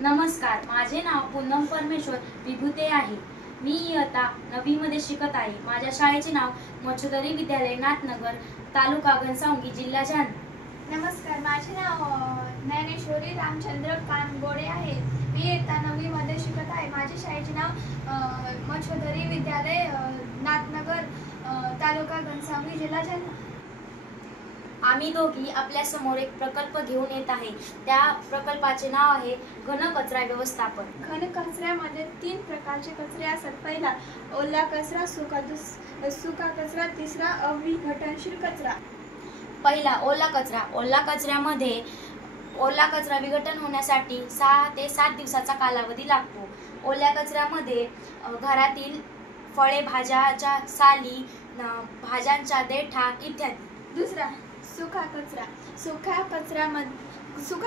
नमस्कार, माझे नाव पूनम परमेश्वर विभूते आहे। मी इयत्ता 9वी मध्ये शिकत आहे। माझ्या शाळेचे नाव मच्छोदरी विद्यालय नाथनगर, तालुका घनसावंगी, जिल्हा जालना। नमस्कार, माझे नाव ज्ञानेश्वरी रामचंद्र कानगोडे आहे। मी इयत्ता 9वी मध्ये शिकत आहे। माझ्या शाळेचे नाव मच्छोदरी विद्यालय नाथनगर, तालुका घनसावंगी, जिल्हा जालना। आम्ही दोघी आपल्या समोर एक प्रकल्प घेऊन येत आहे। त्या प्रकल्पाचे नाव आहे घन कचरा व्यवस्थापन। घन कचऱ्यामध्ये 3 प्रकारचे कचरे असतात। पहिला ओला कचरा, सुका कचरा, तिसरा अविघटनशील कचरा। पहिला ओला कचरा। ओला कचऱ्यामध्ये ओला कचरा विघटन होण्यासाठी 6 ते 7 दिवसाचा कालावधी लागतो। ओल्या कचऱ्यामध्ये घरातील फळे, भाज्याच्या साली, भाज्यांच्या देठा इत्यादी। दुसरा सुका कचरा। सुका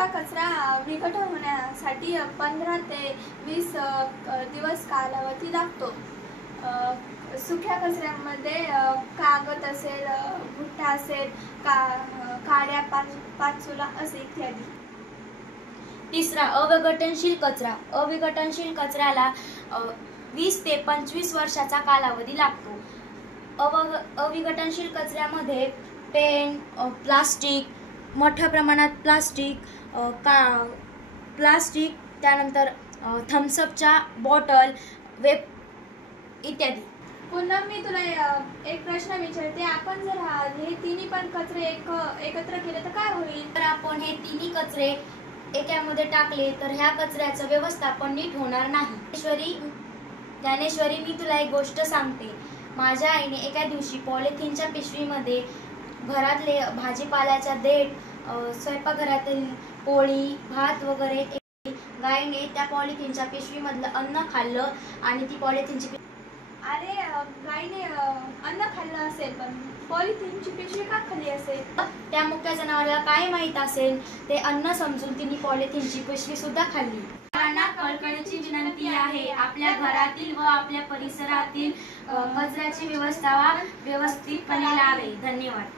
कचरा विघटन होण्यासाठी 15 ते 20 दिवस कालावधी लागतो। सुक्या कचऱ्यामध्ये कागद असेल, भुट्टा असेल, काड्या, पाचोला असे इत्यादी। तिसरा अविघटनशील कचरा। अविघटनशील कचऱ्याला 20 ते 25 वर्षाचा कालावधी लागतो। अविघटनशील कचऱ्यामध्ये पेन, प्लास्टिक, मोठ्या प्रमाणात प्लास्टिक, त्यानंतर थम्सअपच्या बॉटल, वेब इत्यादी। पुन्हा मी तुला एक प्रश्न विचारते, आपण जर हे तिन्ही पण कचरे एकत्र केले तर काय होईल? तर आपण हे तिन्ही कचरे एकामध्ये टाकले तर ह्या कचऱ्याचं व्यवस्थापन नीट होणार नाही। ज्ञानेश्वरी, मी तुला एक गोष्ट सांगते। माझ्या आईने एका दिवशी पॉलिथिनच्या पिशवीमध्ये घरातले भाजीपाल्याच्या देठ, स्वयंपाकघरातील पोळी, भात वगैरे, गायीने त्या पॉलिथिनच्या पिशवीमधलं अन्न खाल्लं आणि ती पॉलिथिनची अरे, गायीने अन्न खाल्लं असेल पण पॉलिथिनची पिशवी का खाल्ली असेल? त्या मुक्या जनावराला काय माहित असेल, ते अन्न समजून तिने पॉलिथिनची पिशवी सुद्धा खाल्ली। मुलांना कळकळीची विनंती आहे, आपल्या घरातील व आपल्या परिसरातील कचऱ्याची व्यवस्था व्यवस्थितपणे लावे। धन्यवाद।